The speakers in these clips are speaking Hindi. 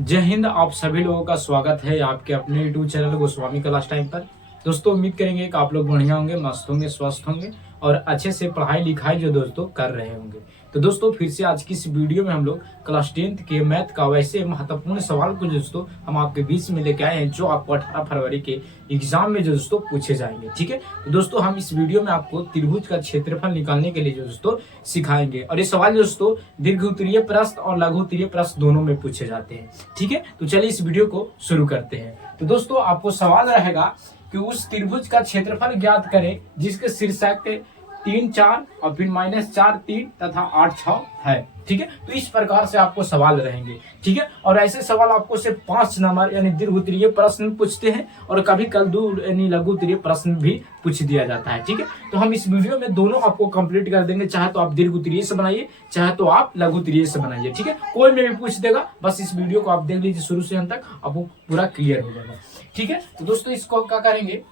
जय हिंद। आप सभी लोगों का स्वागत है आपके अपने YouTube channel Goswami class time पर। दोस्तों उम्मीद करेंगे कि आप लोग बढ़िया होंगे, मस्त होंगे, स्वस्थ होंगे और अच्छे से पढ़ाई लिखाई जो दोस्तों कर रहे होंगे। तो दोस्तों फिर से आज की इस वीडियो में हम लोग क्लास 10th के मैथ का वैसे महत्वपूर्ण सवाल को दोस्तों हम आपके बीच में लेके आए हैं, जो आपको 18 फरवरी के एग्जाम में जो दोस्तों पूछे जाएंगे। ठीक है, तो दोस्तों हम इस वीडियो में आपको त्रिभुज का क्षेत्रफल निकालने के लिए जो दोस्तों सिखाएंगे और ये सवाल दोस्तों दीर्घ प्रश्न और लघु उत्तरीय प्रश्न दोनों में पूछे जाते हैं। ठीक है, तो चलिए इस वीडियो को शुरू करते हैं। तो दोस्तों आपको सवाल रहेगा कि उस त्रिभुज का क्षेत्रफल ज्ञात करें जिसके शीर्षक 3 4 और फिर -4 3 तथा 8 6 है। ठीक है, तो इस प्रकार से आपको सवाल रहेंगे। ठीक है, और ऐसे सवाल आपको सिर्फ 5 नंबर यानी दीर्घ उत्तरीय प्रश्न पूछते हैं और कभी कल यानी लघु उत्तरीय प्रश्न भी पूछ दिया जाता है। ठीक है, तो हम इस वीडियो में दोनों आपको कंप्लीट कर देंगे, चाहे तो आप दीर्घ उत्तरीय से बनाइए, चाहे तो आप लघु उत्तरीय से बनाइए। ठीक है, कोई में भी पूछ देगा, बस इस वीडियो को आप देख लीजिए शुरू से अंत तक, आपको पूरा क्लियर हो जाएगा। ठीक है, तो दोस्तों इसको क्या करेंगे,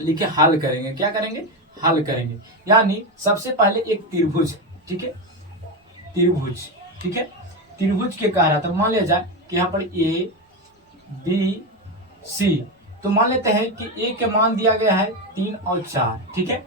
लिखे हल करेंगे। क्या करेंगे, हल करेंगे। यानी सबसे पहले एक त्रिभुज, ठीक है, त्रिभुज, ठीक है, त्रिभुज के कह रहा था, मान लिया जाए कि यहाँ पर ए बी सी, तो मान लेते हैं कि ए के मान दिया गया है 3 और 4। ठीक है,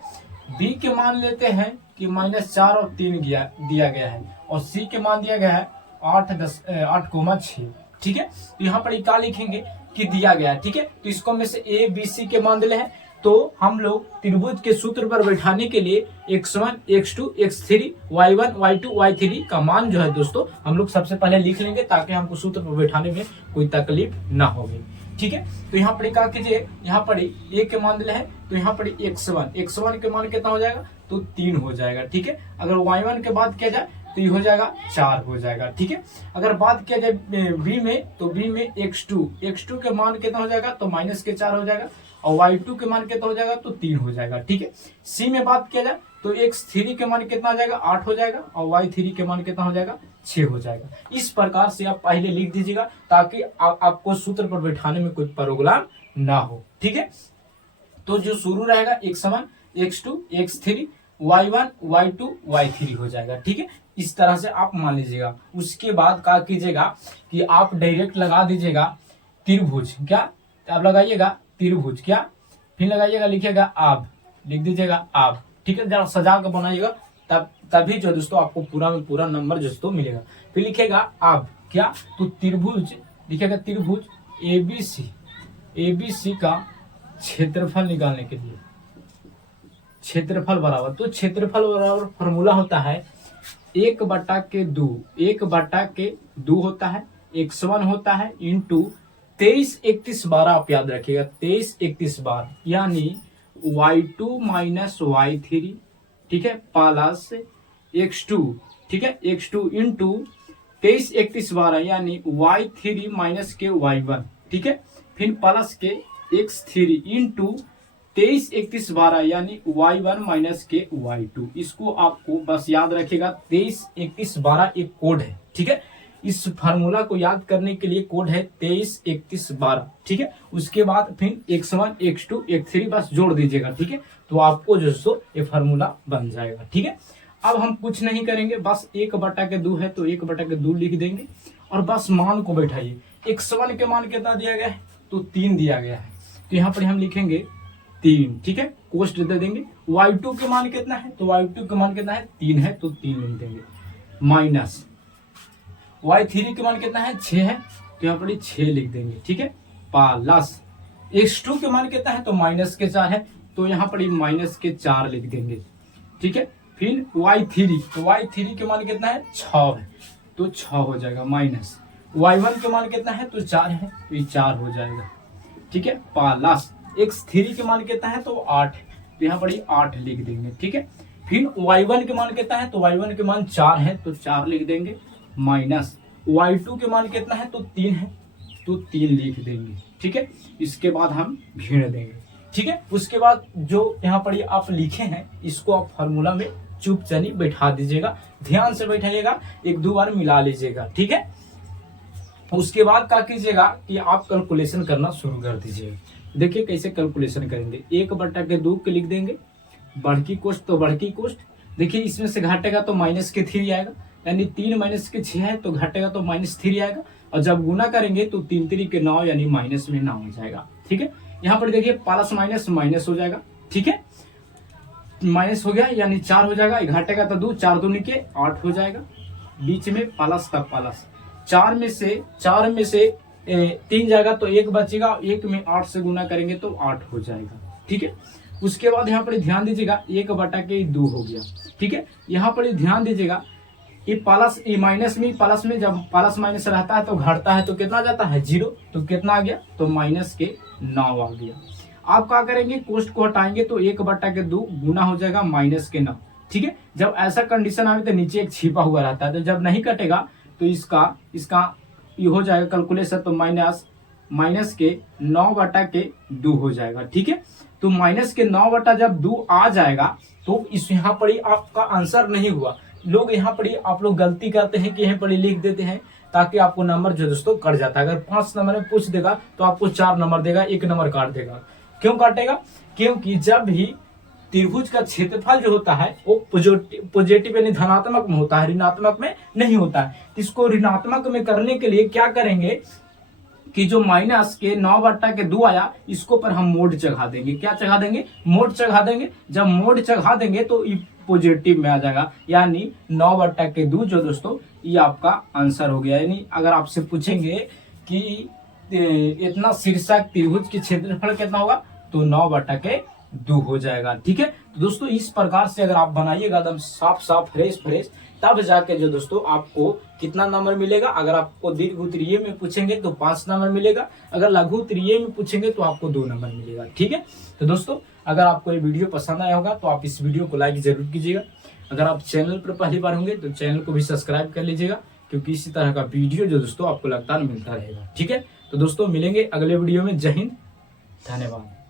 बी के मान लेते हैं कि -4 और 3 दिया गया है और सी के मान दिया गया है 8,6। ठीक है, तो यहाँ पर क्या लिखेंगे कि दिया गया है। ठीक है, तो इसको में से ए बी सी के मान दिले हैं, तो हम लोग त्रिभुज के सूत्र पर बैठाने के लिए x1 x2 x3 y1 y2 y3 का मान जो है दोस्तों हम लोग सबसे पहले लिख लेंगे, ताकि हमको सूत्र पर बैठाने में कोई तकलीफ ना होगी। ठीक है, तो यहाँ पर क्या कीजिए, यहाँ पर a के मान दिले हैं, तो यहाँ पर x1 के मान कितना हो जाएगा, तो 3 हो जाएगा। ठीक है, अगर y1 के बात किया जाए तो ये हो जाएगा 4 हो जाएगा। ठीक है, अगर बात किया जाए b में, तो b में x2 के मान कितना हो जाएगा, तो -4 हो जाएगा और y2 के मान कितना हो जाएगा, तो 3 हो जाएगा। ठीक है, c में बात किया जाए तो x3 के मान कितना हो जाएगा, 8 हो जाएगा और y3 के मान कितना हो जाएगा, 6 हो जाएगा। इस प्रकार से आप पहले लिख दीजिएगा, ताकि आपको सूत्र पर बैठाने में कोई प्रॉब्लम ना हो। ठीक है, तो जो शुरू रहेगा x1 x2 x3 y1 y2 y3 हो जाएगा। ठीक है, इस तरह से आप मान लीजिएगा। उसके बाद क्या कीजिएगा कि आप डायरेक्ट लगा दीजिएगा त्रिभुज। क्या आप लगाइएगा, त्रिभुज, क्या फिर लगाइएगा, लिखिएगा आप, लिख दीजिएगा आप। ठीक है, जरा सजा कर बनाइएगा, तभी जो दोस्तों आपको पूरा में पूरा नंबर दोस्तों मिलेगा। फिर लिखेगा आप, क्या, तो त्रिभुज लिखेगा, त्रिभुज एबीसी का क्षेत्रफल निकालने के लिए क्षेत्रफल बराबर, तो क्षेत्रफल बराबर फॉर्मूला होता है 1/2 होता है, x1 होता है इंटू 23 31 12। आप याद रखिएगा 23 31 12, यानी y2 y3, ठीक है, प्लस x2, ठीक है, x2 इंटू 23 31 12, यानी y3 के y1, ठीक है, फिर प्लस के x3 इंटू 23 31 12, यानी y1 के y2। इसको आपको बस याद रखिएगा, 23 31 12 एक कोड है। ठीक है, इस फार्मूला को याद करने के लिए कोड है 23 31 12। ठीक है, उसके बाद फिर x1 x2 x3 बस जोड़ दीजिएगा। ठीक है, तो आपको जो सो ये फार्मूला बन जाएगा। ठीक है, अब हम कुछ नहीं करेंगे, बस 1/2 है तो 1/2 लिख देंगे और बस मान को बैठाइए। x1 के मान कितना दिया गया है, तो 3 दिया गया है, तो यहाँ पर हम लिखेंगे 3। ठीक है, कोष्ट दे देंगे। y2 के मान कितना है, तो y2 के मान कितना है, 3 है, तो 3 लिख देंगे, माइनस y3 के मान कितना है, 6 है, तो यहाँ पर 6 लिख देंगे। ठीक है, प्लस x2 के मान कितना है, तो -4 है, तो यहाँ पर -4 लिख देंगे। ठीक है, फिर y3, तो y3 के मान कितना है, 6 है, तो 6 हो जाएगा, माइनस y1 के मान कितना है, तो 4 है, तो ये 4 हो जाएगा। ठीक है, प्लस x3 के मान कितना है, तो 8 है, तो यहाँ पर 8 लिख देंगे। ठीक है, फिर y1 के मान कितना है, तो y1 के मान 4 है, तो 4 लिख देंगे, माइनस y2 के मान कितना है, तो 3 है, तो 3 लिख देंगे। ठीक है, इसके बाद हम भीड़ देंगे। ठीक है, उसके बाद जो यहाँ पर आप लिखे हैं इसको आप फार्मूला में चुपचानी बैठा दीजिएगा, ध्यान से बैठाइएगा, 1-2 बार मिला लीजिएगा। ठीक है, उसके बाद क्या कीजिएगा कि आप कैलकुलेशन करना शुरू कर दीजिएगा। देखिए कैसे कैलकुलेशन करेंगे, 1/2 के लिख देंगे, बढ़की कोष्ट तो बढ़की कोष्ट, देखिए इसमें से घटेगा तो -3 आएगा, यानी 3 - 6 है, तो घटेगा तो -3 आएगा, और जब गुना करेंगे तो 3 3 के 9 यानी माइनस में 9 हो जाएगा। ठीक है, यहाँ पर देखिए प्लस माइनस माइनस हो जाएगा। ठीक है, माइनस हो गया यानी 4 हो जाएगा, घटेगा तो 2, 4 दूनी के 8 हो जाएगा, बीच में प्लस का प्लस, 4 में से 3 जाएगा तो 1 बचेगा, 1 में 8 से गुना करेंगे तो 8 हो जाएगा। ठीक है, उसके बाद यहाँ पर ध्यान दीजिएगा 1 बटा के 2 हो गया। ठीक है, यहाँ पर ध्यान दीजिएगा ये प्लस ये माइनस में, प्लस में जब प्लस माइनस रहता है तो घटता है तो कितना जाता है 0, तो कितना आ गया तो माइनस के 9 आ गया। आप क्या करेंगे, कोष्ट को हटाएंगे तो 1 बटा के 2 गुना हो जाएगा माइनस के 9। ठीक है, जब ऐसा कंडीशन आवे तो नीचे एक छिपा हुआ रहता है, तो जब नहीं कटेगा तो इसका ये हो जाएगा कैलकुलेशन, तो माइनस के 9 बटा के 2 हो जाएगा। ठीक है, तो माइनस के 9 बटा जब 2 आ जाएगा तो इस यहाँ पर ही आपका आंसर नहीं हुआ। लोग यहाँ पर ही आप लोग गलती करते हैं कि यहाँ पर ही लिख देते हैं ताकि आपको नंबर जो दोस्तों कट जाता है। अगर 5 नंबर में पूछ देगा तो आपको 4 नंबर देगा, 1 नंबर काट देगा। क्यों काटेगा, क्योंकि जब भी त्रिभुज का क्षेत्रफल जो होता है वो पॉजिटिव यानी धनात्मक में होता है, ऋणात्मक में नहीं होता है। इसको ऋणात्मक में करने के लिए क्या करेंगे कि जो माइनस के 9 बटा के 2 आया इसको पर हम मोड चढ़ा देंगे। क्या चढ़ा देंगे, मोड चढ़ा देंगे। जब मोड चढ़ा देंगे तो पॉजिटिव में आ जाएगा, यानी 9 बटा के 2 जो दोस्तों ये आपका आंसर हो गया। यानी अगर आपसे पूछेंगे कि इतना शीर्षक त्रिभुज के क्षेत्रफल कितना होगा तो 9 बटा के 2 हो जाएगा। ठीक है, तो दोस्तों इस प्रकार से अगर आप बनाइएगा एकदम साफ साफ फ्रेश तब जाके जो दोस्तों आपको कितना नंबर मिलेगा। अगर आपको दीर्घ उत्तरीय में पूछेंगे तो 5 नंबर मिलेगा, अगर लघु उत्तरीय में पूछेंगे तो आपको 2 नंबर मिलेगा। ठीक है, तो दोस्तों अगर आपको ये वीडियो पसंद आया होगा तो आप इस वीडियो को लाइक जरूर कीजिएगा। अगर आप चैनल पर पहली बार होंगे तो चैनल को भी सब्सक्राइब कर लीजिएगा, क्योंकि इसी तरह का वीडियो जो दोस्तों आपको लगातार मिलता रहेगा। ठीक है, तो दोस्तों मिलेंगे अगले वीडियो में। जय हिंद, धन्यवाद।